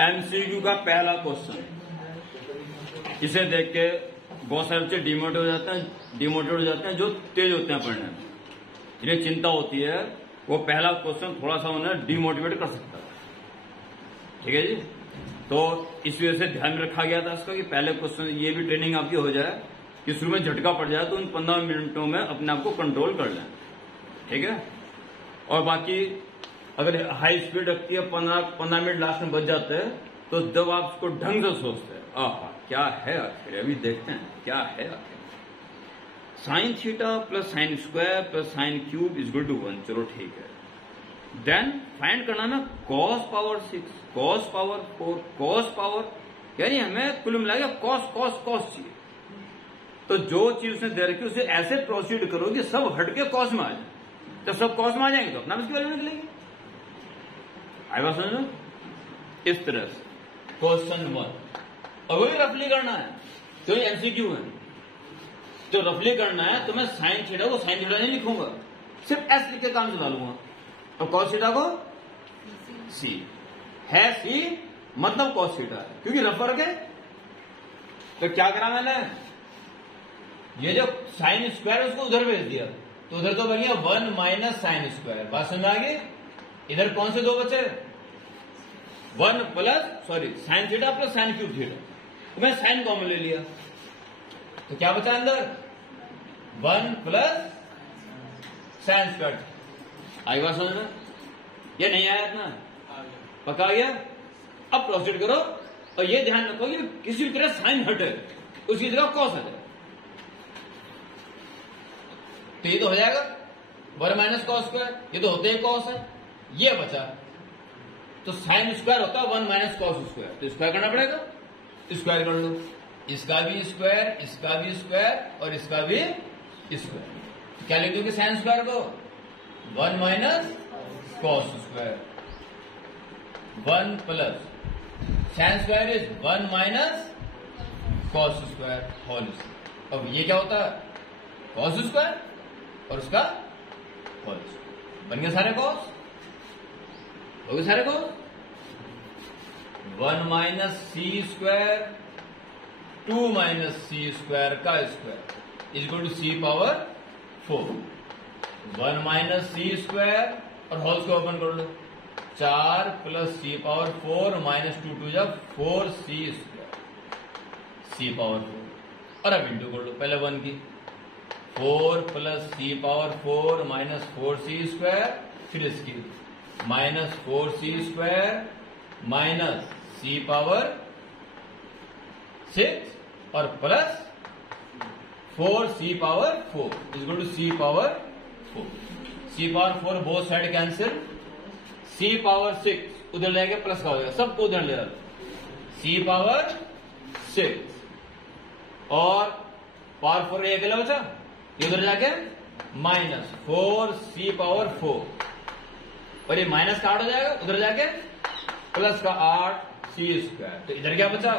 MCQ का पहला question, इसे देख के बहुत सारे बच्चे डिमोटिवेट हो जाते हैं जो तेज होते हैं पढ़ने में, जिन्हें चिंता होती है, वो पहला क्वेश्चन थोड़ा सा उन्हें डिमोटिवेट कर सकता है। ठीक है जी, तो इस वजह से ध्यान में रखा गया था इसका कि पहले क्वेश्चन ये भी ट्रेनिंग आपकी हो जाए कि शुरू में झटका पड़ जाए तो उन 15 मिनटों में अपने आप को कंट्रोल कर लें। ठीक है, और बाकी अगर हाई स्पीड रखती है 15 मिनट लास्ट में बच जाते हैं, तो जब आप उसको ढंग से सोचते हैं, आहा क्या है आखिर, अभी देखते हैं क्या है आखिर। Sine theta plus sine square plus sine cube is equal to 1, चलो ठीक है। देन फाइंड करना है cos power 6, cos power 4, cos power, यानी हमें कुल मिला के cos cos cos चाहिए। तो जो चीज उसने दे रखी उसे ऐसे प्रोसीड करो कि सब हटके cos में आ जाए। जब सब cos में आ जाएंगे तो अपना इसकी वैल्यू निकलेगी। आई बात समझ लो, इस तरह से क्वेश्चन 1। और वही रफली करना है, तो ये एमसीक्यू है, तो रफली करना है तो मैं साइन थीटा को साइन थीटा नहीं लिखूंगा, सिर्फ एस लिख के काम चला लूंगा, और cos थीटा को सी है, सी मतलब cos थीटा है, क्योंकि रफ फर्क है। तो क्या करा मैंने, ये जो साइन स्क्वायर उसको उधर भेज दिया, तो उधर तो बन गया 1 माइनस साइन स्क्वायर। बात समझ आ गई। इधर कौन से दो बचे, 1 plus sign theta plus sine cube theta, तो मैं साइन कॉमन ले लिया, तो क्या बचा अंदर 1 प्लस साइन स्क्वायर। आई बात समझ में, ये नहीं आया इतना, पका गया। अब प्रोसीड करो, और ये ध्यान रखो कि किसी भी तरह साइन हटे, उसकी जगह कॉस हटे, तो ये तो हो जाएगा 1 माइनस कॉस स्क्वायर, ये तो होते ही कॉस है, ये बचा, तो साइन स्क्वायर होता है 1 माइनस कॉस स्क्वायर, तो स्क्वायर करना पड़ेगा, स्क्वायर कर लो, इसका भी स्क्वायर, इसका भी स्क्वायर और इसका भी स्क्वायर। क्या लिख दोगे साइन स्क्वायर को, 1 minus cos square, 1 plus sine square is 1 minus cos square whole square. अब ये क्या होता है कॉस स्क्वायर और उसका होल स्क्वायर, बन गया सारे कॉस, हो गए सारे cos. 1 minus C square 2 minus C square का square is equal to C power 4, 1 minus C square और होल स्क्वायर ओपन कर लो, 4 प्लस सी पावर 4 माइनस 2 2 जब 4 सी स्क्वायर, सी पावर 4, और अब इंटू कर लो पहले 1 की, 4 plus C power 4 minus 4 C square, फिर इसकी minus 4 C square minus C power 6 और plus 4 C power 4 is equal to C power 4, C power 4 both side cancel, C power 6 उधर ले गए प्लस का हो जाएगा, सबको उधर ले जाओ, सी पावर 6 और पावर 4 ये अकेला बचा, ये उधर जाके माइनस 4 सी पावर 4 और ये माइनस का 8 हो जाएगा, उधर जाके प्लस का 8 सी स्क्वायर, तो इधर क्या बचा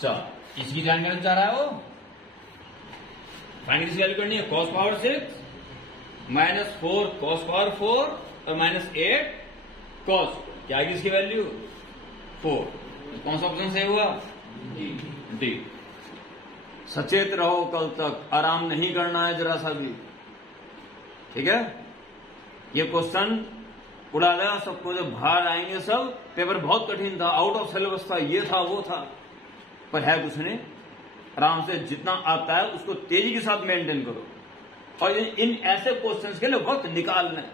4। इसकी जानकारी चाह रहा है वो, फाइनल किसकी वैल्यू करनी है, cos power 6 minus 4 cos power 4 और माइनस 8 कॉस, क्या आएगी इसकी वैल्यू 4। कौन सा ऑप्शन सही हुआ, डी। सचेत रहो, कल तक आराम नहीं करना है जरा सा भी, ठीक है। ये क्वेश्चन उड़ा देगा सबको, जब बाहर आएंगे सब, पेपर बहुत कठिन था, आउट ऑफ सिलेबस था, ये था वो था, पर है कुछ नहीं। आराम से जितना आता है उसको तेजी के साथ मेंटेन करो, और इन ऐसे क्वेश्चंस के लिए वक्त निकालना है,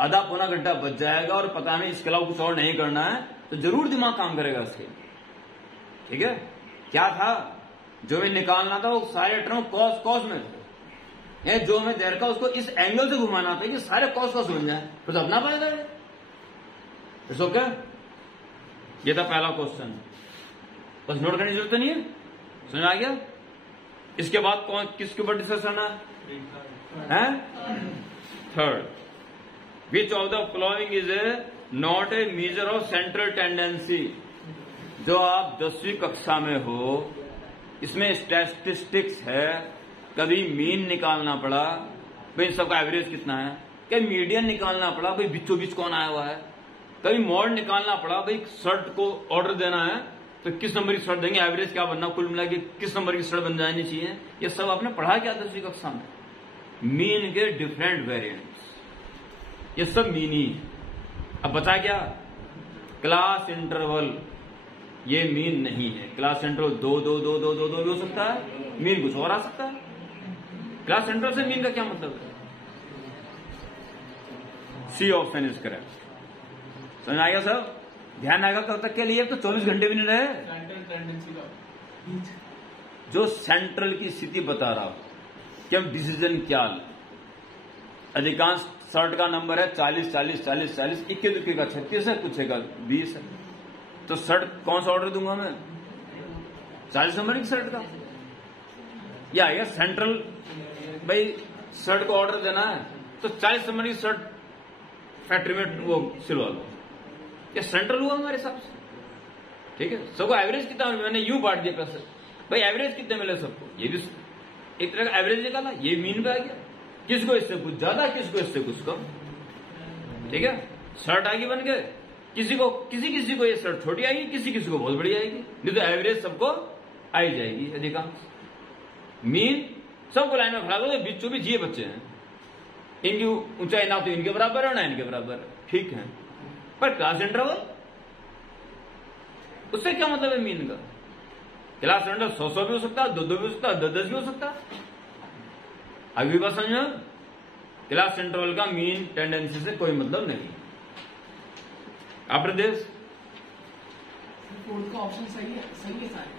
आधा पौना घंटा बच जाएगा, और पता नहीं इसके अलावा कुछ और नहीं करना है तो जरूर दिमाग काम करेगा इसके, ठीक है। क्या था जो हमें निकालना था, वो सारे टर्म कॉस कॉस में थे, जो हमें देर का उसको इस एंगल से घुमाना था कि सारे कॉस कॉस बन जाए, तो अपना फायदा है। इट्स ओके, ये था पहला क्वेश्चन, बस नोट करने की जरूरत नहीं है, समझ आ गया। इसके बाद कौन किसके ऊपर डिस्कस करना है, third, which of the following is not a measure of central tendency. जो आप 10वीं कक्षा में हो, इसमें स्टैटिस्टिक्स है, कभी मीन निकालना पड़ा, भाई सबका एवरेज कितना है, क्या मीडियन निकालना पड़ा, भाई बीचों बीच कौन आया हुआ है, कभी मॉड निकालना पड़ा, भाई शर्ट को ऑर्डर देना है तो किस नंबर की शर्ट देंगे, एवरेज क्या बनना, कुल मिला के किस नंबर की शर्ट बन जानी चाहिए, ये सब आपने पढ़ा क्या 10वीं कक्षा में। मीन के डिफरेंट वेरिएंट्स, ये सब मीन ही। अब बचा क्या, क्लास इंटरवल, ये मीन नहीं है। क्लास इंटरवल 2 2 2 2 2 2 भी हो सकता है, मीन कुछ और आ सकता है। क्लास इंटरवल से मीन का क्या मतलब है? C option is correct. समझ आएगा सब, ध्यान आएगा कब तक के लिए, तो 24 घंटे भी नहीं रहे। जो सेंट्रल की स्थिति बता रहा हूं कि हम डिसीजन क्या लें। अधिकांश शर्ट का नंबर है 40 40 40 40, इक्के दुक्के का 36 है, कुछ का 20 है। तो शर्ट कौन सा ऑर्डर दूंगा मैं, 40 नंबर की शर्ट का, या सेंट्रल भाई शर्ट को ऑर्डर देना है तो 40 नंबर की शर्ट फैक्ट्री में वो सिलवा लो, ये सेंट्रल हुआ हमारे हिसाब से। ठीक है, सबको एवरेज कितना, मैंने यूं बांट दिया पैसे, भाई एवरेज कितने मिले सबको, ये भी एक तरह का एवरेज निकाला, ये मीन पे आ गया। किसको इससे कुछ ज्यादा, किसको इससे कुछ कम। ठीक है, शर्ट आगे बन गए, किसी किसी को ये शर्ट छोटी आएगी, किसी को बहुत बड़ी आएगी, नहीं तो एवरेज सबको आई जाएगी अधिकांश। मीन सबको लाइन में खड़ा दो, बीचों बीच ये बच्चे हैं, इनकी ऊंचाई ना तो इनके बराबर है ना इनके बराबर है, ठीक है। पर क्लास इंटरवल, उससे क्या मतलब है मीन का? क्लास इंटरवल 100 भी हो सकता है, 2 भी हो सकता है, 10 भी हो सकता है। अभी बात समझो, क्लास इंटरवल का मीन टेंडेंसी से कोई मतलब नहीं। प्रदेश का ऑप्शन सही है सारे।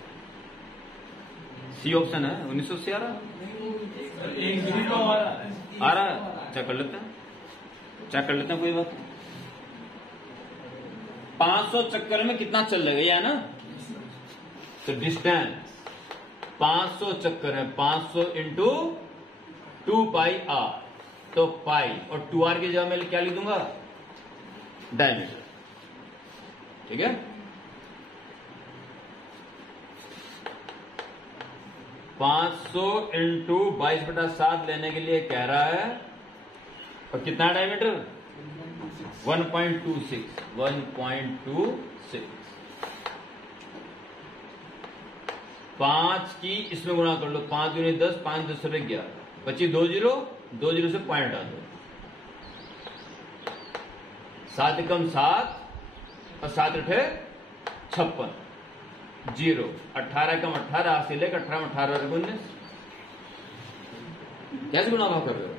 सी ऑप्शन है, 1980 आ रहा है, चेक कर लेते हैं, कोई बात नहीं। 500 चक्कर में कितना चल जाएगा, या ना, तो डिस्टेंस 500 चक्कर है, 500 इंटू 2 पाई आर, तो पाई, और 2r की जगह मैं क्या लिख दूंगा, डायमीटर। ठीक है, 500 इंटू 22/7 लेने के लिए कह रहा है, और कितना डायमीटर 1.26 5 की इसमें गुणा कर लो, 5 दूनी 10, 5 10 रुपए 11, बची 2 जीरो, 2 जीरो से पॉइंट आ दो, 7 कम 7 और 7 अठे 56, 0, 18 कम 18, से लेकर 18 में 18 और 19, कैसे गुणा भाग कर रहे हो,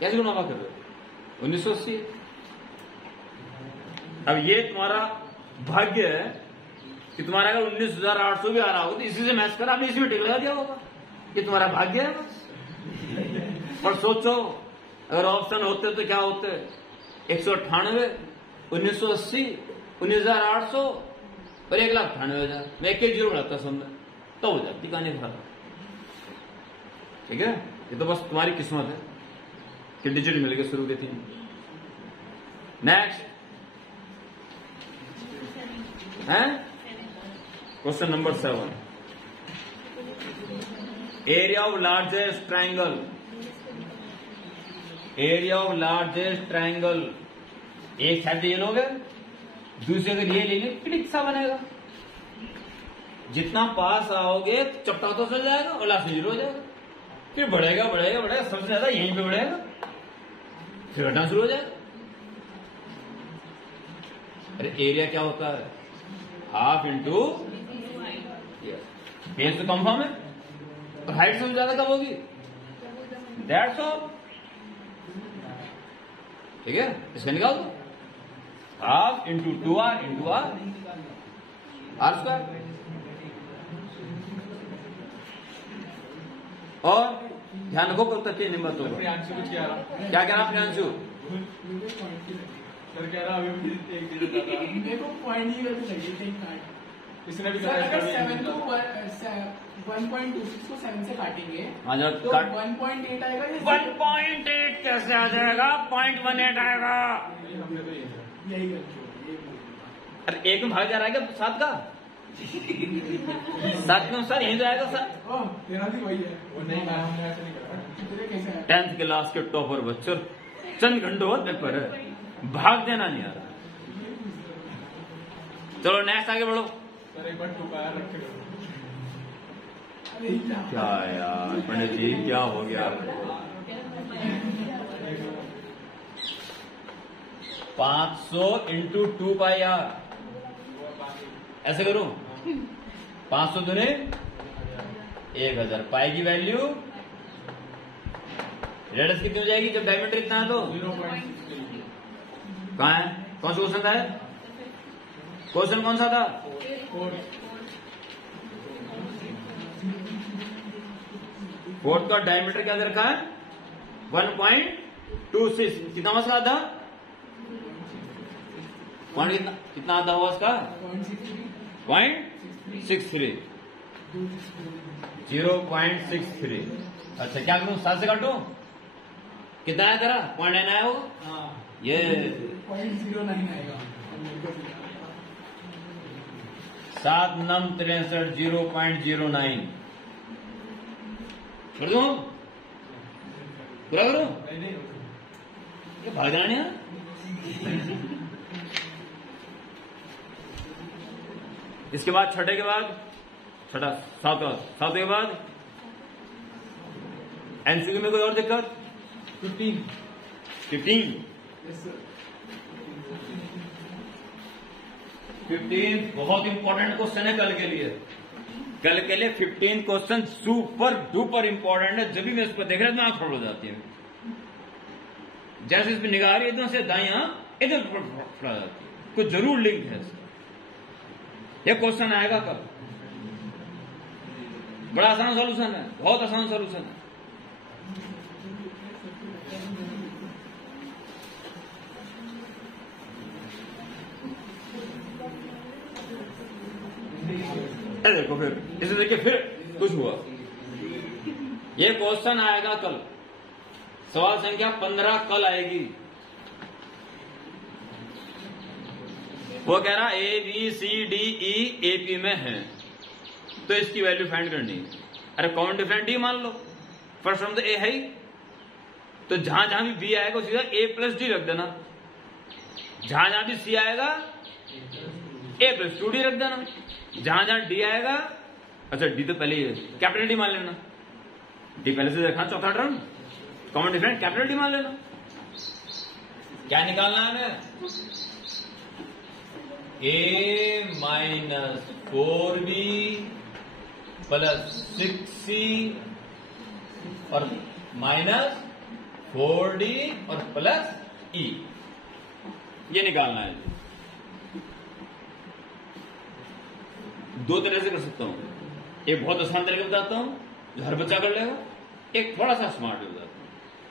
कैसे गुणा भाग कर रहे हो, 1980। अब ये तुम्हारा भाग्य है कि तुम्हारा अगर 19,800 भी आ रहा हो तो इसी से मैच कर, आपने इसी में टिक लगा दिया होगा, ये तुम्हारा भाग्य है बस। और सोचो अगर ऑप्शन होते तो क्या होते, 198, 1980, 19,800 और 1,98,000, मैं एक जीरो बढ़ाता समझ, तो हो जाती कहानी खत्म। ठीक है, ये तो बस तुम्हारी किस्मत है कि डिजिट मिल गए शुरू के 3। नेक्स्ट है question number 7, area of largest triangle, area of largest triangle, एक साइड ये लोगे, दूसरे अगर ये ले क्लिक सा बनेगा, जितना पास आओगे चपटा तो चल जाएगा और लास्ट में जीरो हो जाएगा, फिर बढ़ेगा बढ़ेगा बढ़ेगा, सबसे ज्यादा यहीं पे बढ़ेगा, फिर घटना शुरू हो जाएगा। अरे एरिया क्या होता है, हाफ इंटू बेस तो कंफर्म है, और हाइट सबसे ज्यादा कब होगी, दैट्स ऑल। ठीक है, इसका निकाल दो, half into 2r into R square. और ध्यान रखो कब तक चेंज मत होगा। क्या कह रहा प्रियांशु, सर कह रहा अभी मेरे को पॉइंट ही लगी, इसने भी अगर 7 को 1.26 को 7 से काटेंगे तो 1.8 आएगा, 1.8 कैसे आ जाएगा, 0.18 आएगा, हमने तो यही कर। अरे एक में भाग जा रहा है क्या 7 का, 7 के अनुसार यही जाएगा सर, तेरा भी वही है, वो नहीं 10th क्लास के टॉपर बच्चों चंद घंटों बाद पेपर है, भाग देना नहीं आ रहा। चलो नेक्स्ट आगे बढ़ो। एक बार टुकाया रखे। क्या यार पंडित जी क्या हो गया? 500 इंटू 2 पाई आर, ऐसे करूं? 500 दूने 1000, पाई की वैल्यू रेडियस कितनी हो जाएगी जब डायमीटर इतना है तो? 0.63। कहाँ है? कौन सा क्वेश्चन था? क्वेश्चन कौन सा था? 4 का डायमीटर क्या दे रखा है? 1.26। कितना मास का था? पॉइंट कितना आता होगा उसका? 0.63। 0.63। अच्छा क्या करूं? 7 से काटू? कितना आया तेरा? 0.9 आया वो? ये 0.09 आएगा। 7 9 63 0.09 कर दूं? पूरा करूं? ये भाग जाना नहीं है? इसके बाद छठे के बाद छठा सात के बाद एमसीक्यू में कोई और दिक्कत? 15 बहुत इंपॉर्टेंट क्वेश्चन है कल के लिए। कल के लिए 15 क्वेश्चन सुपर डुपर इंपॉर्टेंट है। जब भी मैं इस पर देख रहा हूं आंख फोड़ हो जाती है। जैसे इस पर निगाह रही है इधर से दाई इधर फड़ा जाती है। कुछ जरूर लिंक है। ये क्वेश्चन आएगा कल। बड़ा आसान सॉल्यूशन है, बहुत आसान सॉल्यूशन है। देखो फिर इसे देखिए फिर कुछ हुआ। ये क्वेश्चन आएगा कल, सवाल संख्या 15 कल आएगी। वो कह रहा A B C D E A P में है तो इसकी वैल्यू फाइंड करनी है। अरे कॉमन डिफरेंट डी मान लो, फर्स्ट फ्रॉम द ए है ही, तो जहां जहां भी बी आएगा सीधा ए प्लस डी रख देना। जहां जहां भी सी आएगा ए प्लस 2 डी रख देना। जहां जहां डी आएगा, अच्छा डी तो पहले कैपिटल डी मान लेना। डी पहले से देखा चौथा term common different capital D मान लेना। क्या निकालना है हमें? ए माइनस 4b प्लस 6c और माइनस 4d और प्लस e, ये निकालना है। दो तरह से कर सकता हूं। एक बहुत आसान तरीके बताता हूं जो हर बच्चा कर लेगा, एक थोड़ा सा स्मार्ट हो जाता है।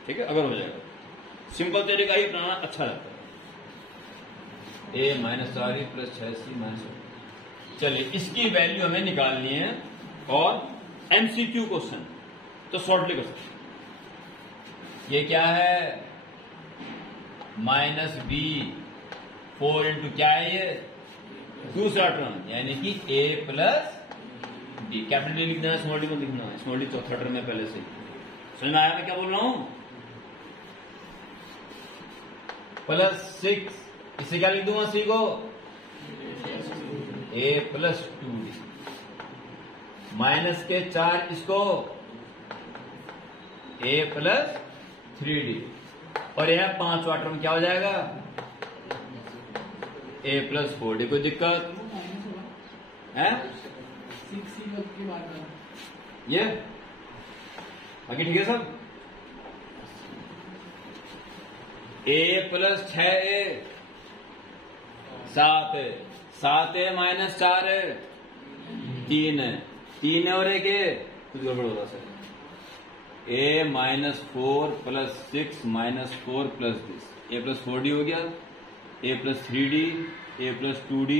ठीक है, अगर हो जाएगा सिंपल तरीका ही अपनाना अच्छा रहता है। ए माइनस 4 प्लस 6c माइनस। चलिए इसकी वैल्यू हमें निकालनी है और एमसीक्यू क्वेश्चन तो शॉर्टली कर सकते हैं। ये क्या है? माइनस बी 4 इंटू क्या है ये? दूसरा टर्म यानी कि ए प्लस डी। कैपिटल डी लिख देना, स्मॉल डी को लिखना है। स्मॉल डी चौथा टर्म है पहले से। समझ में आया मैं क्या बोल रहा हूं? प्लस 6, इसे क्या लिख दूंगा? सी को ए प्लस 2डी माइनस के 4 इसको ए प्लस 3डी और यह 5वां टर्म क्या हो जाएगा? ए प्लस 4डी। कोई दिक्कत है? ये बाकी ठीक है सब। ए प्लस 6a 7 है, 7a माइनस 4 है 3 है, 3 है और 1 है, कुछ गड़बड़ होगा sir. A minus 4 plus 6 minus 4 plus this, A plus 4d हो गया, A plus 3d, A plus 2d,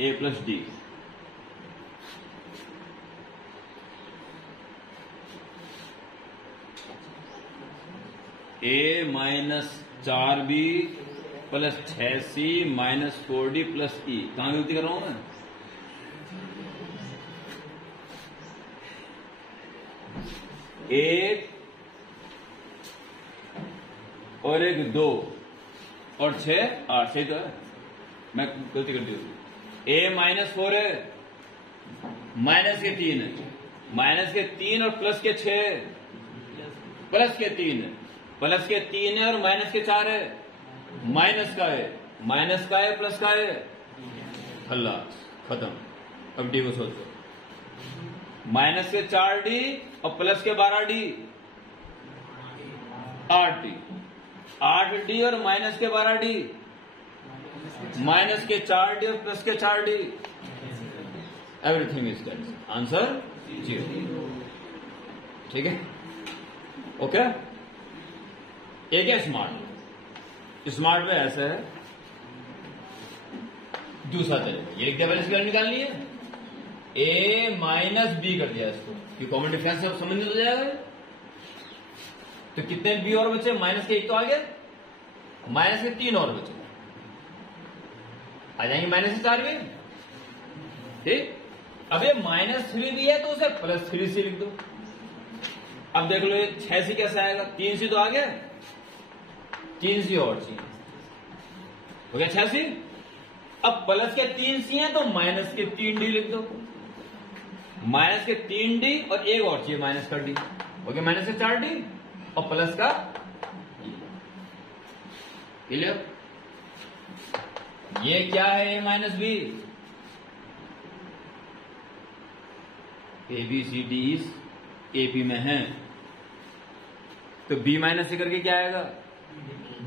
A plus D. A minus 4b plus 6c minus 4d plus E. कहां गलती कर रहा हूं मैं? एक और एक 2 और 6 8, सही तो है, मैं गलती कर दी। a -4 है, माइनस के 3 है, माइनस के 3 और प्लस के 6 है, प्लस के 3 है, प्लस के 3 है और माइनस के 4 है, माइनस का है, माइनस का है, प्लस का है, हल्ला खत्म। अब डी को सोचो, माइनस के 4d और प्लस के 12d 8d, 8d और माइनस के 12d, माइनस के 4d और प्लस के 4d, everything is cancel, answer 0। ठीक है, ओके। एक है स्मार्ट, स्मार्ट में ऐसा है, दूसरा तरीका ये लिख दिया, बैलेंस निकालनी है, a माइनस b कर दिया इसको, कि कॉमन डिफरेंस से संबंधित हो जाएगा। तो कितने b और बचे, माइनस के 1 तो आ गया, माइनस के 3 और बचे, आ जाएंगे माइनस के 4 भी। ठीक, अब ये -3 भी है तो उसे +3 से लिख दो। अब देख लो ये 6 से कैसे आएगा, 3 से तो आ गया, 3 से और चाहिए, हो गया 6 से। अब प्लस के 3 सी है तो माइनस के 3d लिख दो, माइनस के 3d और एक और चाहिए माइनस का d, हो गया माइनस के 4d और प्लस का क्लियर। ये क्या है, a minus B, ABCD AP में है, तो b माइनस से करके क्या आएगा,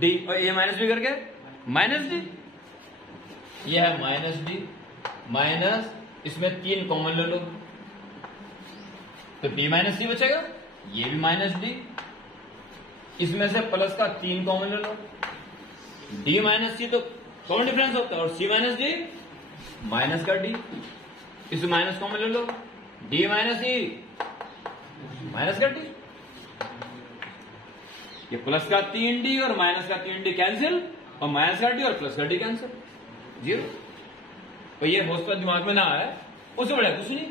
d, और a माइनस बी करके माइनस d, यह है माइनस डी, माइनस इसमें 3 कॉमन ले लो तो b माइनस सी बचेगा, ये भी माइनस डी, इसमें से प्लस का 3 कॉमन ले लो, d माइनस सी तो कॉमन डिफरेंस होता है, और c माइनस डी माइनस का d, इसे माइनस कॉमन ले लो, d माइनस ई माइनस का d, ये प्लस का 3d और माइनस का 3d कैंसिल, और माइनस का d और प्लस का d कैंसिल, 0। तो ये बहुत पर दिमाग में ना आए, उससे बड़ा कुछ नहीं,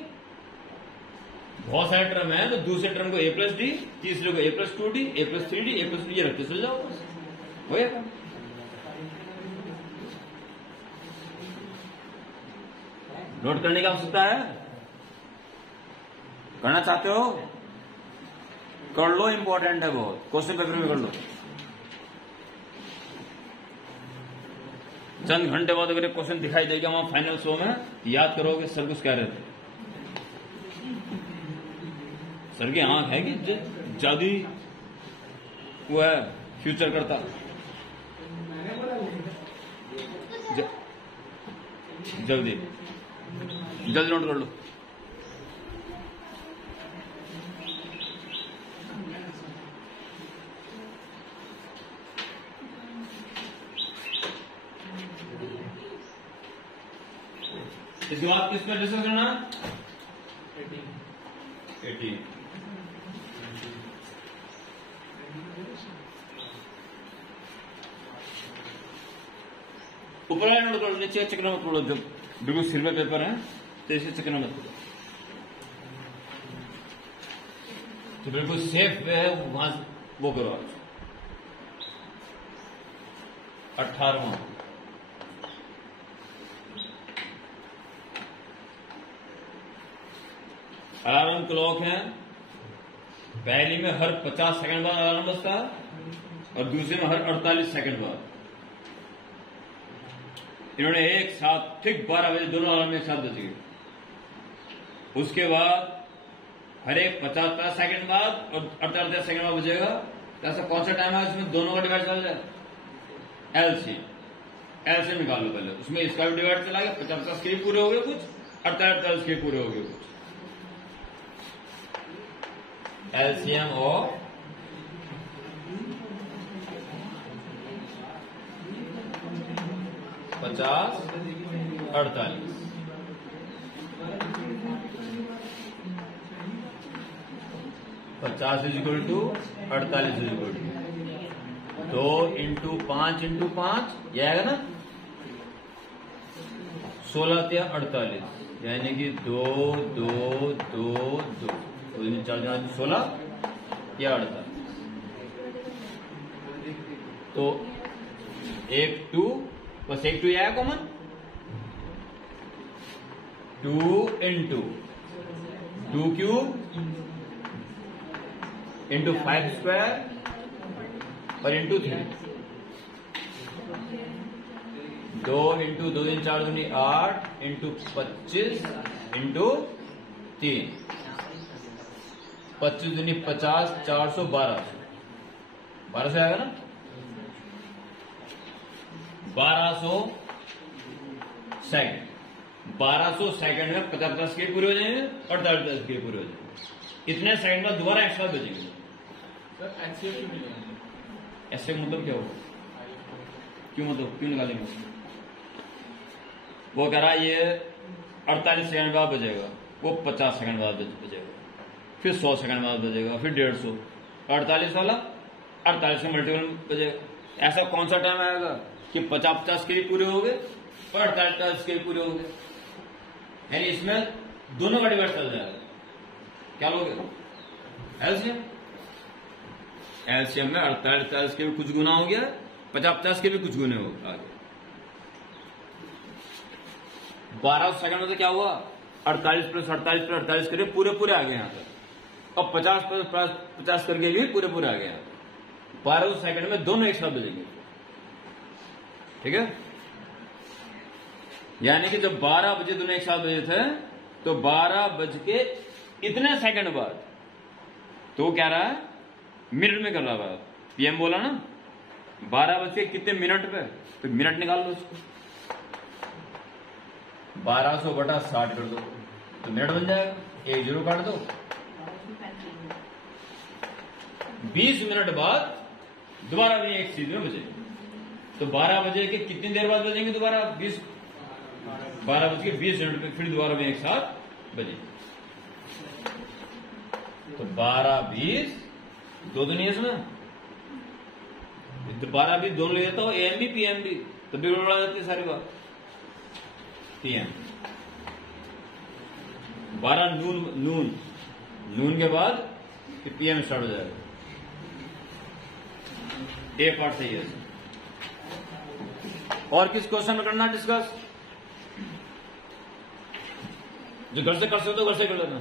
बहुत सारे टर्म है, तो दूसरे टर्म को a प्लस डी, तीसरे को a plus 2d, a plus 3d, a plus 3d, ये रखते चल जाओ, हो जाएगा। नोट करने की आवश्यकता है, करना चाहते हो कर लो, इंपॉर्टेंट है बहुत, क्वेश्चन पेपर में कर लो। चंद घंटे बाद अगर एक क्वेश्चन दिखाई देगा वहां फाइनल शो में, याद करोगे सर कुछ कह रहे थे, सर की आंख है कि जादू वो है, फ्यूचर करता, जल्दी जल्दी नोट कर लो। इसके बाद किस पर डिस्कस करना, 18। ऊपर आया नोट करो, नीचे चक्कर मत पड़ो, जब बिल्कुल सिर में पेपर है तो इसे चक्कर मत पड़ो, तो बिल्कुल सेफ वे है वहां वो करो। आज 18वां अलार्म क्लॉक है, पहली में हर 50 सेकंड बाद अलार्म बजता है और दूसरे में हर 48 सेकंड बाद। इन्होंने एक साथ ठीक 12 बजे दोनों अलार्म एक साथ बजेंगे, उसके बाद हर एक 50 सेकंड बाद और 48 सेकंड बाद बजेगा। तो ऐसा कौन सा टाइम है इसमें दोनों का डिवाइड चल जाए, एलसीएम निकाल लो पहले, उसमें इसका भी डिवाइड चला गया, 50 के पूरे हो गए कुछ, 48 के पूरे हो गए कुछ। LCM of 50 48, 50 is equal to 48 is equal to 2 into 5 into 5, यह आएगा ना 16 या 48, यानी कि 2 2 2 2, 4 16 या 48। तो एक 2 बस एक 2 आया common, 2 into 2 cube into 5 square और इंटू 3, 2 इंटू 2 दिन 4 दूनी 8 इंटू 25 इंटू 3, 25 दूनी 50, 400, 1200 आएगा ना। 1200 सेकंड, 1200 सेकंड में 50 के पूरे हो जाएंगे और 10 के पूरे हो जाएंगे। इतने सेकंड में दोबारा एक्स्ट्रा बचेंगे। सर HCF क्यों मिलेगा? ऐसे मतलब क्या होगा, क्यों मतलब क्यों निकालेंगे? वो कह रहा है ये 48 सेकंड बाद बजेगा, वो 50 सेकंड बाद बजेगा, फिर 100 सेकंड बाद बजेगा, फिर 150, 48 वाला 48 का मल्टीपल बजेगा। ऐसा कौन सा टाइम आएगा कि 50 के भी पूरे हो गए और 48 के भी पूरे हो गए, यानी इसमें दोनों का डिवाइड चल जाएगा। क्या लोगे एलसीएम? एलसीएम में 48 के भी कुछ गुना हो गया, 50 के भी कुछ गुने हो आगे। 12 सेकंड में तो क्या हुआ, 48 प्लस 48 प्लस 48 करके पूरे पूरे आ गए यहां तक, और 50 प्लस 50 करके भी पूरे पूरे आ गए यहां तक। 12 सेकंड में दोनों एक साथ बजेंगे, ठीक है। यानी कि जब 12 बजे दोनों एक साथ बजे थे तो 12 बज के इतने सेकंड बाद, तो वो कह रहा है मिनट में कर रहा है, पीएम बोला ना 12 बज के कितने मिनट पे, तो मिनट निकाल लो उसको, 1200 बटा 60 कर दो तो मिनट बन जाएगा, एक 0 काट दो। 20 मिनट बाद दोबारा भी एक चीज में बजेंगे, तो 12 बजे के कितनी देर बाद बजेंगे दोबारा, 12 बज के 20 मिनट पे फिर दोबारा भी एक साथ बजेंगे। तो 12-20 दो दुनिया इसमें, 12-20 दोनों ले लेता हो, AM भी PM भी, तो भी उड़ा जाती है सारी बात। PM 12 नून के बाद फिर PM स्टार्ट हो जाएगा। ए पार्ट सही है। और किस क्वेश्चन में करना डिस्कस, जो घर से कर सकते हो घर से कर लेना।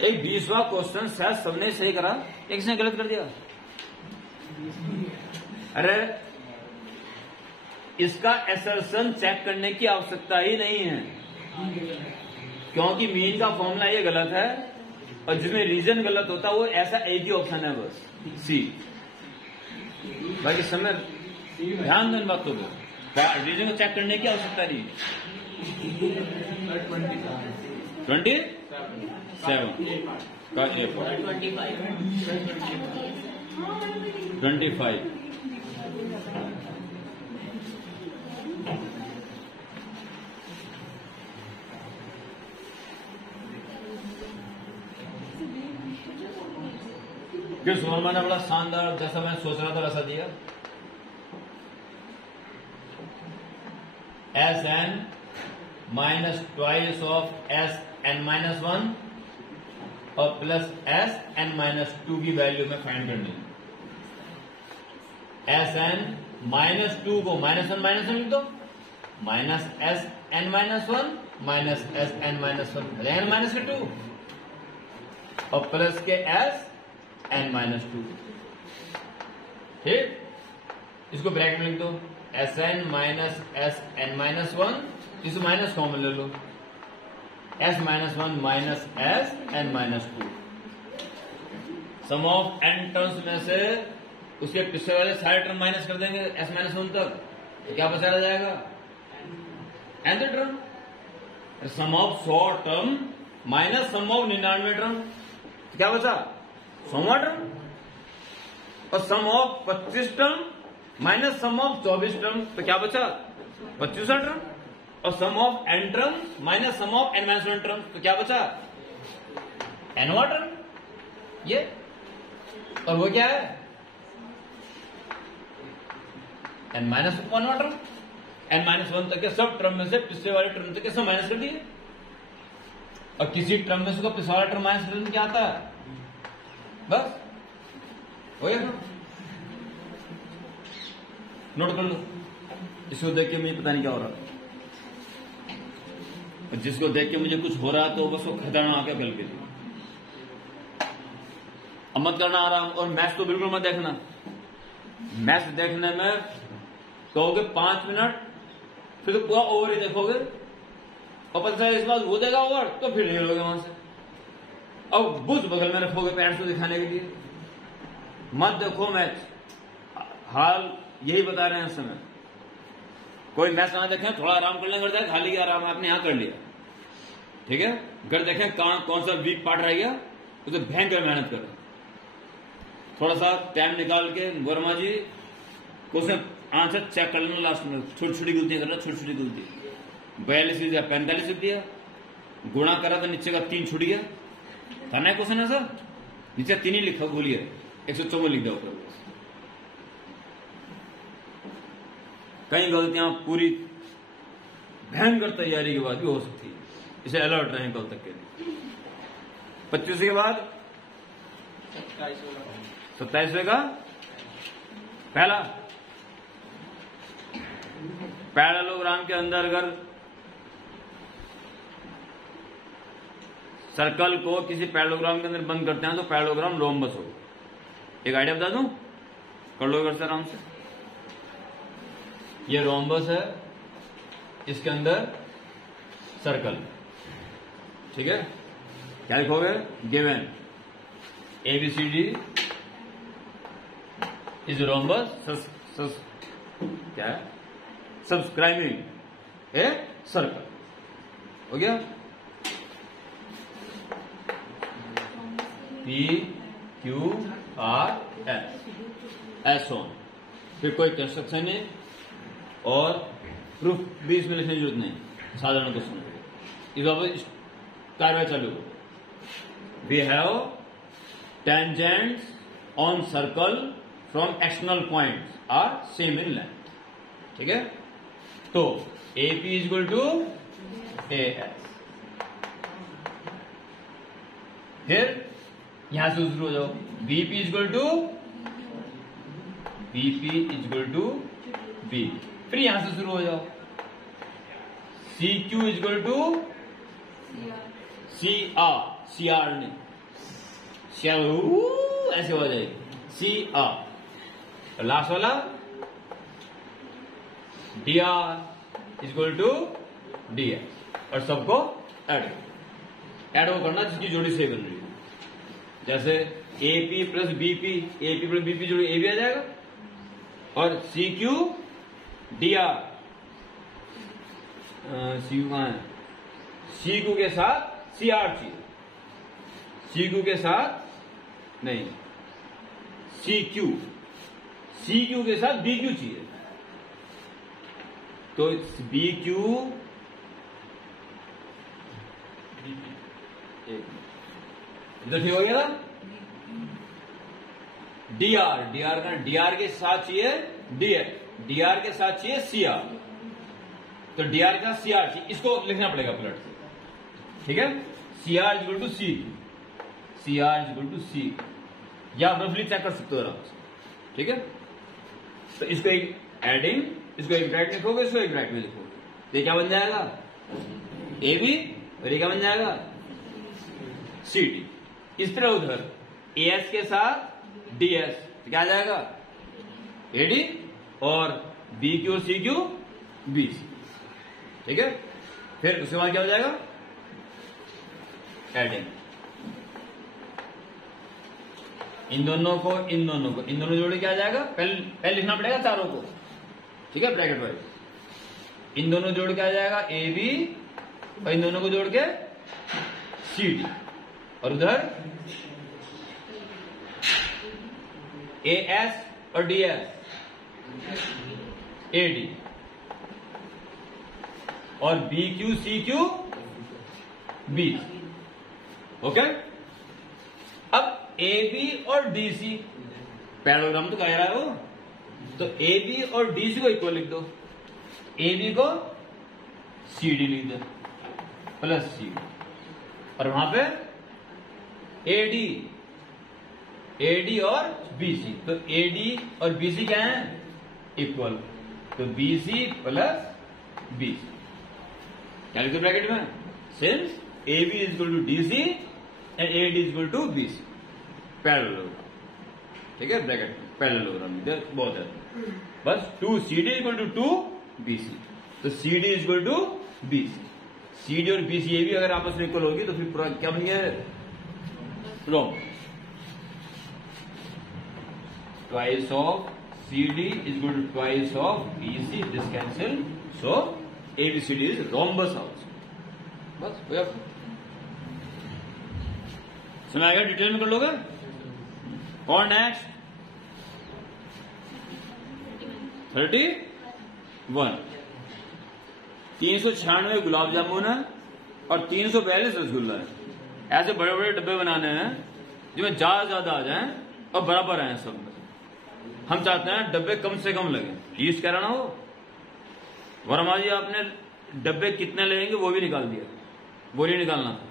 एक 20वां क्वेश्चन शायद सबने सही करा, एक ने गलत कर दिया। अरे इसका असर्शन चेक करने की आवश्यकता ही नहीं है, क्योंकि मीन का फॉर्मूला ये गलत है और जिसमें रीजन गलत होता है वो ऐसा एक ही ऑप्शन है बस, सी। बाकी समय ध्यान देने बात तो रीजन को चेक करने की आवश्यकता नहीं। 27 का ए 25 फिर सोनमा ने बड़ा शानदार, जैसा मैं सोच रहा था वैसा दिया। SN minus twice of SN-1 और प्लस SN-2 की वैल्यू में फाइंड करनी है। SN-2 को -1 लिख दो, माइनस SN-1 माइनस SN-1 -2 और प्लस के SN-2, ठीक। इसको ब्रैकेट में लिख दो, SN माइनस SN-1, इसको माइनस कॉमन ले लो, S-1 minus SN-2। Sum of n terms में से उसके पिछले वाले सारे टर्म माइनस कर देंगे S-1 तक, तो क्या बचा रह जाएगा, nth term. Sum of 100 term minus sum of 99 term, तो क्या बचा, 100वां टर्म। और sum of 25 term minus sum of 24 term, तो क्या बचा, 25वां टर्म। और sum of n term minus sum of n-1 term, तो क्या बचा, nवां टर्म। ये और वो क्या है, n-1वां टर्म। n-1 तक के सब टर्म में से पिछले वाले टर्म तक के सब माइनस कर दिए, और किसी टर्म में से को पिछले वाला टर्म माइनस करने में क्या आता है, बस हो गया। नोट कर लो, इसको देख के मुझे पता नहीं क्या हो रहा, जिसको देख के मुझे कुछ हो रहा है तो बस वो खतरनाक है कल के लिए। अब मत करना आराम, और मैच तो बिल्कुल मत देखना। मैच देखने में कहोगे 5 मिनट, फिर तो पूरा ओवर ही देखोगे, और पता चला इस बार वो देगा ओवर तो फिर ले लोगे वहां से, और बुश बगल में रखोगे पेरेंट्स को दिखाने के लिए। मत देखो मैच, हाल यही बता रहे हैं इस समय। कोई मैच ना देखें, थोड़ा आराम कर लें, घर जाए खाली का आराम आपने यहां कर लिया, ठीक है। घर देखें कौन सा वीक पार्ट रह गया, उसे भयंकर मेहनत करें। थोड़ा सा टाइम निकाल के वर्मा जी को आंसर चेक कर लेना, लास्ट में छोटी छोटी गलतियां करना, छोटी छोटी गलती। 42 लिख दिया, 45 लिख दिया, गुणा करा तो नीचे का 3 छूट गया, था ना क्वेश्चन है सर, नीचे 3 ही लिखा, बोलिए 154 लिख दिया ऊपर। कई गलतियां पूरी भयंकर तैयारी के बाद भी हो सकती है, इसे अलर्ट रहें कल तक के लिए। 25 के बाद 27वें का पहला पैरेललोग्राम के अंदर अगर सर्कल को किसी पैरेललोग्राम के अंदर बंद करते हैं तो पैरेललोग्राम रोम्बस हो। एक आइडिया बता दूं, कर लो घर से आराम से। ये रोम्बस है, इसके अंदर सर्कल, ठीक है। क्या लिखोगे, गिवन ABCD इज रोम्बस क्या है, सब्सक्राइबिंग ए सर्कल, हो गया। PQRS एस ऑन, फिर कोई कंस्ट्रक्शन नहीं और प्रूफ भी इसमें लिखने की जरूरत नहीं, साधारण क्वेश्चन। इस वापस कार्रवाई चालू। We have tangents on circle from external points are same in length, ठीक है। तो AP is equal to AS, फिर यहां से शुरू हो जाओ, BP is equal to B, फिर यहां से शुरू हो जाओ, CQ is equal to CR नहीं, ऐसे हो जाएगी CR, लास्ट वाला DR is equal to DS, और सबको ऐड वो करना जिसकी जोड़ी सही बन रही है। जैसे AP प्लस BP जोड़ी AB आ जाएगा, और CQ DR CQ के साथ CR चाहिए, CQ के साथ नहीं, CQ के साथ BQ चाहिए, तो BQ इधर ठीक हो गया ना। DR के साथ चाहिए DS, DR के साथ चाहिए CR, तो DR का CR चाहिए, इसको लिखना पड़ेगा पलट से, ठीक है। CR is equal to C, या रफली चेक कर सकते हो आराम से, ठीक है। तो इसको एक एडिंग, इसको एक ब्रैकेट लिखोगे, इसको एक ब्रैकेट में लिखोगे, तो क्या बन जाएगा AB, और ये क्या बन जाएगा CD। इस तरह उधर AS के साथ DS, तो क्या आ जाएगा AD, और BQ और CQ BC, ठीक है। फिर उसके बाद क्या हो जाएगा एडिंग, इन दोनों जोड़े क्या आ जाएगा, पहले लिखना पड़ेगा चारों को, ठीक है, ब्रैकेट वाइज। इन दोनों जोड़ के आ जाएगा AB, और इन दोनों को जोड़ के CD, और उधर AS और DS AD, और BQ CQ BC, ओके। अब AB और DC पैरेललोग्राम तो कह रहा है वो, तो AB और DC को इक्वल लिख दो, AB को CD लिख दो प्लस CD, और वहां पे AD और BC, तो AD और BC क्या है, इक्वल, तो BC प्लस BC क्या लिखते ब्रैकेट में, since AB is equal to DC and AD is equal to BC, parallelogram, ठीक है, ब्रैकेट में पैरेललोग्राम बहुत है, बस 2CD इक्वल टू 2BC, तो CD is equal to BC, CD और BC ये भी अगर आपस में इक्वल होगी तो फिर पूरा क्या बन गया, रोम, twice of CD is equal to twice of BC, this cancel, so ABCD is rhombus also. बस हो गया, समझ आ गया, डिटेल में कर लोगे। और नेक्स्ट 31, 396 गुलाब जामुन है और 342 रसगुल्ला है। ऐसे बड़े बड़े डब्बे बनाने हैं जिसमें ज्यादा आ जाए और बराबर आए सब में। हम चाहते हैं डब्बे कम से कम लगे, लीस्ट कह रहा ना वो। वर्मा जी आपने डब्बे कितने लगेंगे वो भी निकाल दिया, वो नहीं निकालना था,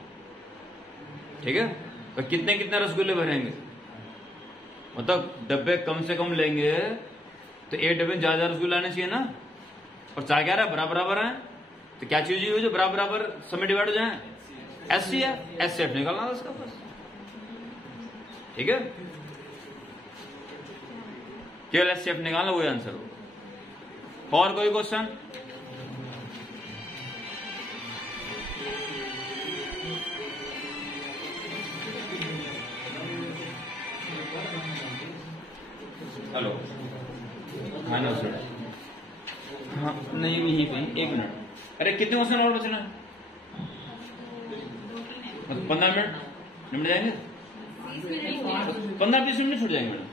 ठीक है। तो कितने कितने रसगुल्ले भरेंगे, मतलब डब्बे कम से कम लेंगे तो एक डब्बे में ज्यादा रसगुल्ले आने चाहिए ना, और चाह क्या रहा है बराबर है, तो क्या चीज हो जो बराबर समय डिवाइड हो जाए, SC है, SCF निकालना था उसका बस, ठीक है, केवल SCF निकालना, वही आंसर हो। और कोई क्वेश्चन, हेलो, हाँ ना सर, हाँ नहीं यही कहीं, 1 मिनट, अरे कितने क्वेश्चन और बचना है, 15 मिनट निपट जाएंगे, 15-20 मिनट छूट जाएंगे मैडम।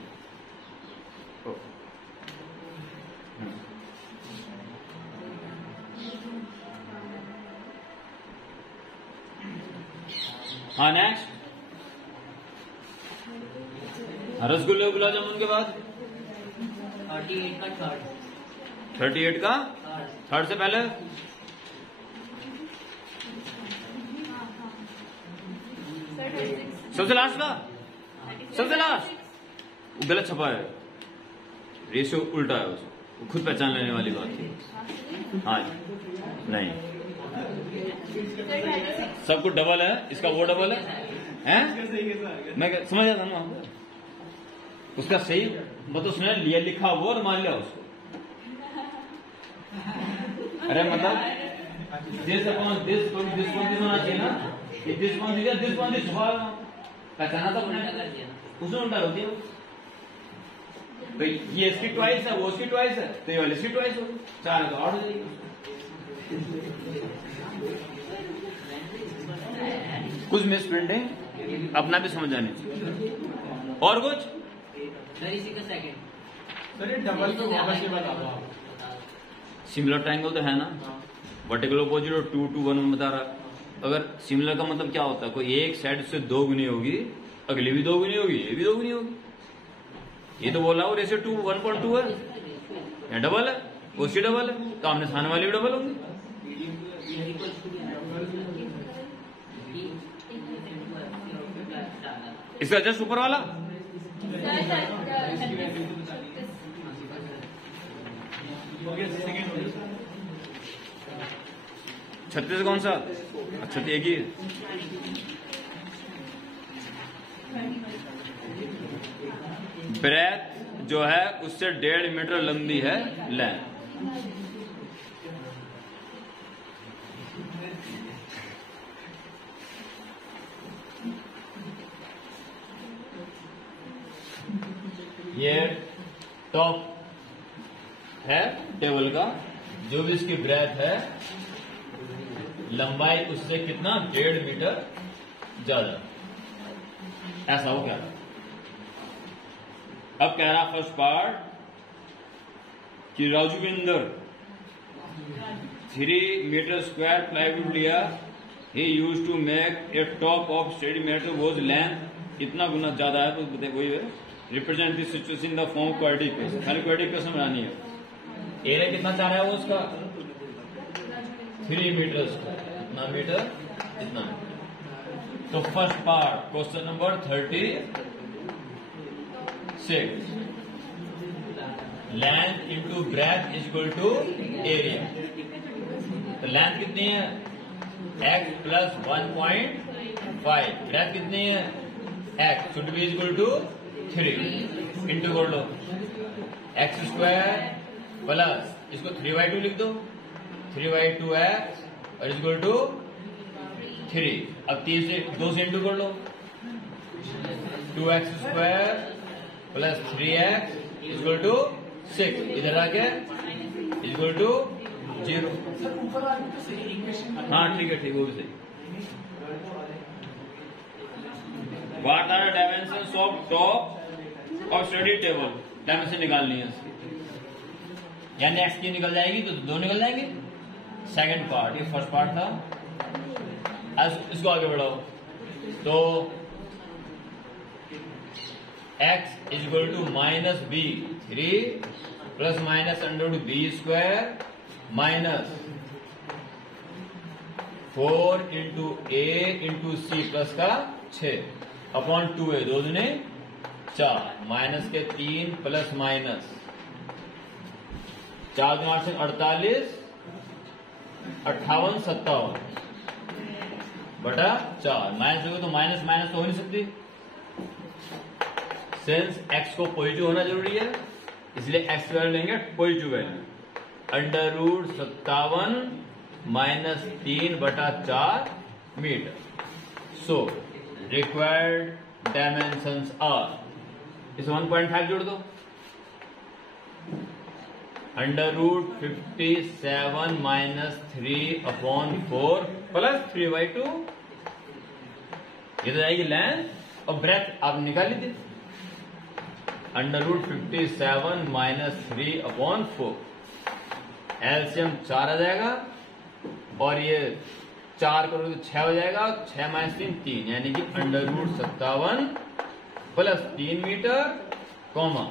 हाँ नेक्स्ट, रसगुल्ले गुलाब जामुन के बाद 38 का थर्ड से पहले सबसे लास्ट का, सबसे लास्ट गलत छपा है, रेशियो उल्टा है, उसको खुद पहचान लेने वाली बात है। हाँ नहीं, सब कुछ डबल है, इसका वो डबल है, मैं समझ जाता ना, उसका सही मतलब उसने लिया लिखा वो और मान लिया उसको, अरे मतलब दिस अपॉन दिस होना चाहिए ना, दिस अपॉन दिस पहचाना था उसने उल्टा कर दिया, तो ये इसकी ट्वाइस है, वो इसकी ट्वाइस है, तो ये वाली इसकी ट्वाइस हो, 4 तो और हो जाएगी। कुछ मिस प्रिंटिंग अपना भी समझ आनी चाहिए। और कुछ सर इसी का सेकंड, सर ये डबल तो वापस के बाद आता है, सिमिलर ट्रायंगल तो है ना, वर्टिकल अपोजिट और 2 to 1 में बता रहा। अगर सिमिलर का मतलब क्या होता है, कोई एक साइड से 2 गुनी होगी, अगली भी 2 गुनी होगी, ये भी 2 गुनी होगी, ये तो बोला और रेशियो 1.2 है, या डबल है, उसकी डबल है, तो आमने सामने वाली भी डबल होगी। इसका जस्ट ऊपर वाला 36 कौन सा, अच्छा एक ही, ब्रेथ जो है उससे 1.5 मीटर लंबी है लेंथ, ये टॉप है टेबल का, जो भी इसकी ब्रेथ है लंबाई उससे कितना 1.5 मीटर ज्यादा, ऐसा हो क्या। अब कह रहा फर्स्ट पार्ट कि राजविंदर 3 मीटर स्क्वायर प्लाईवुड लिया, he used to make a top of study मेटर वॉज लेंथ कितना गुना ज्यादा है, तो वही है, represent this situation in the form quadratic equation, खाली क्वाड्रेटिक इक्वेशन बनानी है। एरिया कितना चाह रहा है वो उसका 3 मीटर स्क्वायर, इतना मीटर इतना। तो first part question number 36, length into breadth is equal to area. तो लेंथ कितनी है x प्लस 1.5, ब्रेथ कितनी है x should be equal to 3 into कर लो x स्क्वायर प्लस इसको 3/2 लिख दो 3/2x और इक्वल टू 3। अब 3 से 2 से इंटू कर लो 2x square plus 3x equal to 6, इधर आके इक्वल टू 0। हाँ ठीक है वो भी सही। What are dimensions of top of study table, dimension निकालनी है इसकी, यानी x की निकल जाएगी तो 2 निकल जाएंगे। सेकंड पार्ट, ये फर्स्ट पार्ट था। इसको आगे बढ़ाओ तो x is equal to minus B 3 plus minus under B square minus 4 into A into C plus का 6 अपॉन 2a 2 दूने 4 माइनस के 3 प्लस माइनस 4 दूने 8 से 48 58 57 बटा 4 माइनस होगा तो माइनस माइनस तो हो नहीं सकती। सिंस x को पॉजिटिव होना जरूरी है इसलिए x वैल्यू लेंगे positive value. Under root 57 minus 3 बटा 4 metre. So required dimensions are, इस 1.5 जोड़ दो, under root 57 minus 3 upon 4 plus 3/2, ये तो जाएगी लेंथ और ब्रेथ आप निकाल लीजिए। Under root 57 minus 3 upon 4, LCM 4 आ जाएगा और ये 4 करोगे तो 6 हो जाएगा, 6 माइनस 3 3, यानी कि under root 57 plus 3 metre comma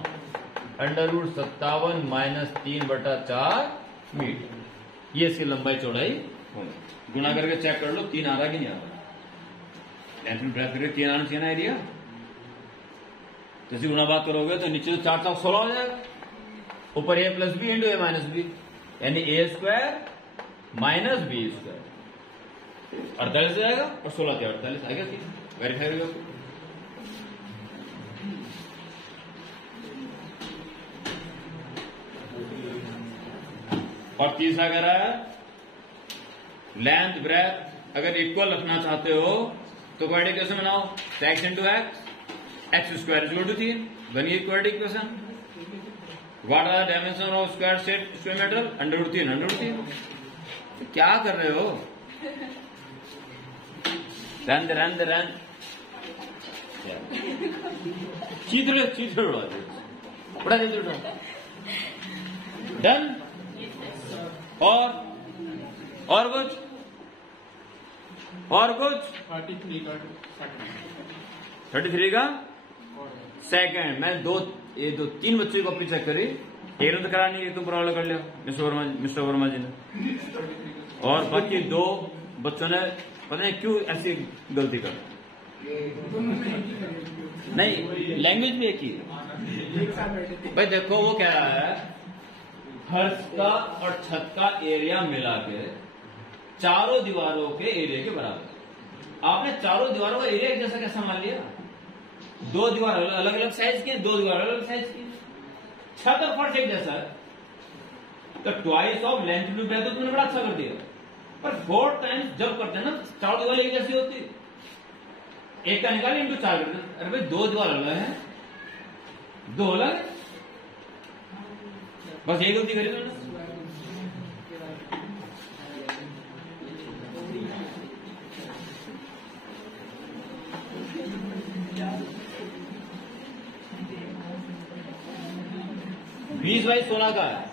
under root 57 minus 3 बटा 4 मीटर। ये इसकी लंबाई चौड़ाई गुणा करके चेक कर लो 3 आ रहा कि नहीं आ रहा। लेंथ में ब्रेथ करके 3 आना चाहिए ना एरिया। जैसे गुणा बात करोगे तो नीचे तो 4 4 16 हो जाएगा, ऊपर a plus B into a minus B, यानी a square minus B square 48 जाएगा और 16 के 48 आएगा। वेरीफाई होगा। और तीसरा कह रहा है लेंथ ब्रेथ अगर इक्वल रखना चाहते हो तो क्वाड्रेटिक इक्वेशन बनाओ, x into X square equal to 3, बनिए quadratic equation. What are dimension of square set square metre under root 3 under root 3। तो क्या कर रहे हो, रन चीत्र उड़ा दे डन। और कुछ 33 का सेकंड। मैं 3 बच्चों की कॉपी चेक करी, एक ने तो करा नहीं, एक तो प्रॉब्लम कर लिया मिस्टर वर्मा जी ने, और बाकी 2 बच्चों ने पता नहीं क्यों ऐसी गलती कर। नहीं लैंग्वेज भी एक ही भाई। देखो वो कह रहा है फर्श का और छत का एरिया मिला के चारों दीवारों के एरिया के बराबर। आपने चारों दीवारों का एरिया जैसा कैसा मान लिया, 2 दीवार अलग अलग साइज की, 2 दीवार अलग साइज की, छत और फर्श एक जैसा है तो twice of length to breadth तो तुमने बड़ा अच्छा कर दिया। पर 4 टाइम्स जब करते हैं ना चारों दीवार एक जैसी होती है, एक का निकाले इंटू 4 करते हैं। अरे भाई 2 दीवार अलग है, 2 अलग है, बस यही गलती करी तुमने। बीस बाई 16 का है,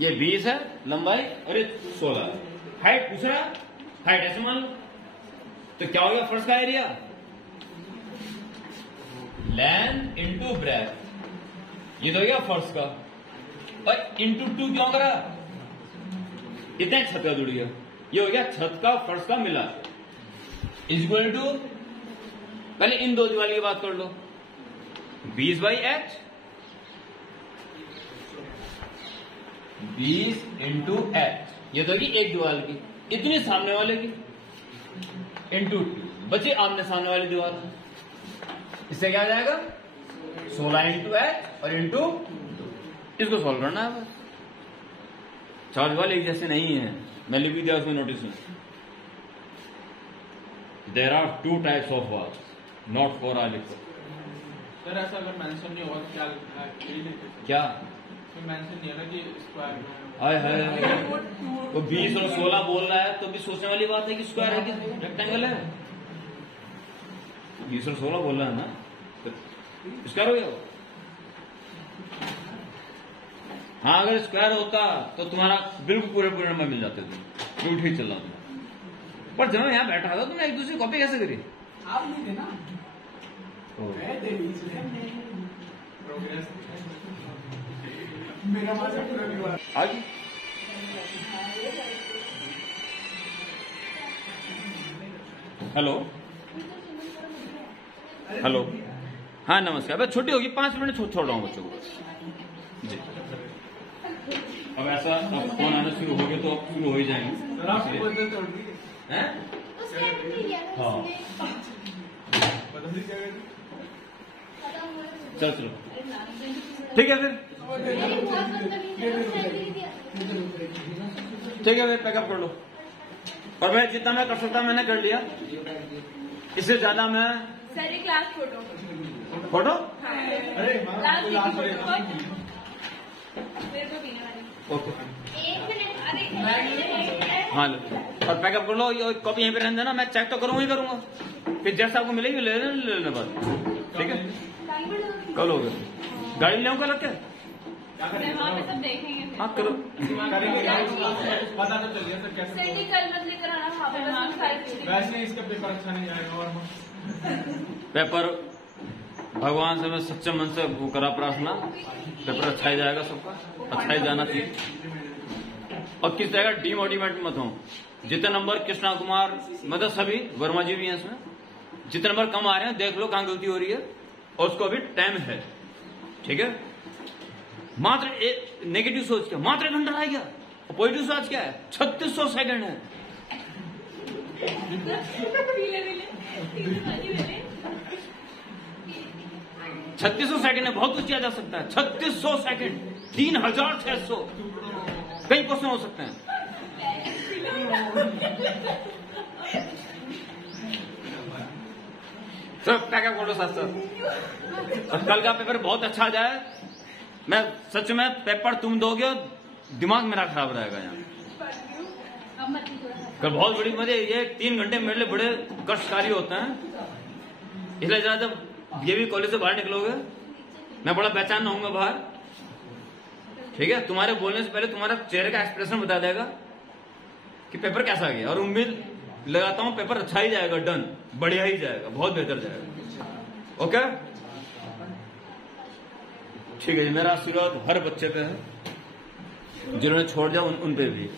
ये 20 है लंबाई और ये 16 हाइट। पूछ रहा हाइट ऐसे मान लो तो क्या हो गया फर्श का एरिया, लेंथ इंटू ब्रेथ, ये तो हो गया फर्श का, और इंटू 2 क्यों करा, इतना छत का जुड़ गया, ये हो गया छत का फर्श का मिला इक्वल टू। पहले इन 2 दीवार की बात कर लो, 20 बाई h 20 इंटू एच, ये तो होगी एक दीवार की, इतनी सामने वाले की इंटू 2 बचे आमने सामने वाली दीवार। इससे क्या आ जाएगा 16 इंटू एच और इंटू 2। इसको सॉल्व करना है बस। चार्ज वाले एक जैसे नहीं है, मैं लिख भी दिया उसमें नोटिस में। There are 2 types of walls, not 4 are लिखो। सर ऐसा अगर मेंशन नहीं होगा क्या क्या मेंशन नहीं है ना कि स्क्वायर हाय हाय, वो 20 और 16 बोल रहा है तो भी सोचने वाली बात है कि स्क्वायर है कि रेक्टेंगल है। 20 और 16 बोल रहा है ना, तो स्क्वायर हो गया। हाँ अगर स्क्वायर होता तो तुम्हारा बिल्कुल पूरे पूरे नंबर मिल जाते थे, बिल्कुल ठीक चल रहा था। पर जब मैं यहाँ बैठा था तुमने एक दूसरी कॉपी कैसे करी? आप नहीं थे ना, मेरा मासा पूरा विवाद आगे। हेलो हेलो, हाँ नमस्कार। बस छुट्टी होगी, 5 मिनट छोड़ रहा हूँ बच्चों को जी। अब ऐसा अब फोन आना शुरू हो गया तो अब शुरू हो ही जाएंगे। हैं? हाँ चल चलो ठीक है फिर, ठीक है फिर पैकअप कर लो। और मैं जितना मैं कर सकता मैंने कर लिया, इससे ज्यादा मैं सर एक लास्ट फोटो फोटो अरे ओके एक मिनट हाँ लो और पैकअप कर लो। ये कॉपी यहीं पे रहने देना, मैं चेक तो करूंगा ही करूंगा, फिर जैसा आपको मिलेगी ले लेने बाद। ठीक है कल हो गया, गाड़ी ले आऊंगा लग के वहाँ पे सब देखेंगे। हाँ करो। पता तो चल गया सर कैसे सर ये कल मत लेकर आना, वहाँ पे हम सारे वैसे इसका पेपर अच्छा नहीं आएगा। और पेपर भगवान से मैं सच्चे मन से वो करा प्रार्थना, पेपर अच्छा ही जाएगा, सबका अच्छा ही जाना चाहिए। और किस तरह का डीमोटिवेट मत हो। जितने नंबर कृष्णा कुमार मतलब सभी वर्मा जी भी हैं इसमें, जितने नंबर कम आ रहे हैं देख लो कहाँ गलती हो रही है और उसको अभी टाइम है। ठीक है, मात्र नेगेटिव सोच क्या मात्र 1 घंटा रह गया, और पॉजिटिव सोच क्या है 3600 सेकंड है। 3600 सेकंड है, बहुत कुछ किया जा सकता है। 3600 सेकंड 3600 कई क्वेश्चन हो सकते हैं। सब पैकअप कर लो साथ साथ। कल का पेपर बहुत अच्छा जाए, मैं सच में पेपर तुम दोगे दिमाग मेरा खराब रहेगा यहाँ। कल बहुत बड़ी मजे, ये 3 घंटे मेरे लिए बड़े कष्टकारी होते हैं, इसलिए जरा जब ये भी कॉलेज से बाहर निकलोगे मैं बड़ा बेचैन होऊंगा बाहर। ठीक है, तुम्हारे बोलने से पहले तुम्हारा चेहरे का एक्सप्रेशन बता देगा कि पेपर कैसा गया, और उम्मीद लगाता हूं पेपर अच्छा ही जाएगा, डन बढ़िया ही जाएगा, बहुत बेहतर जाएगा। ओके ठीक है जी, मेरा आशीर्वाद हर बच्चे पे है, जिन्होंने छोड़ दिया उन पे भी।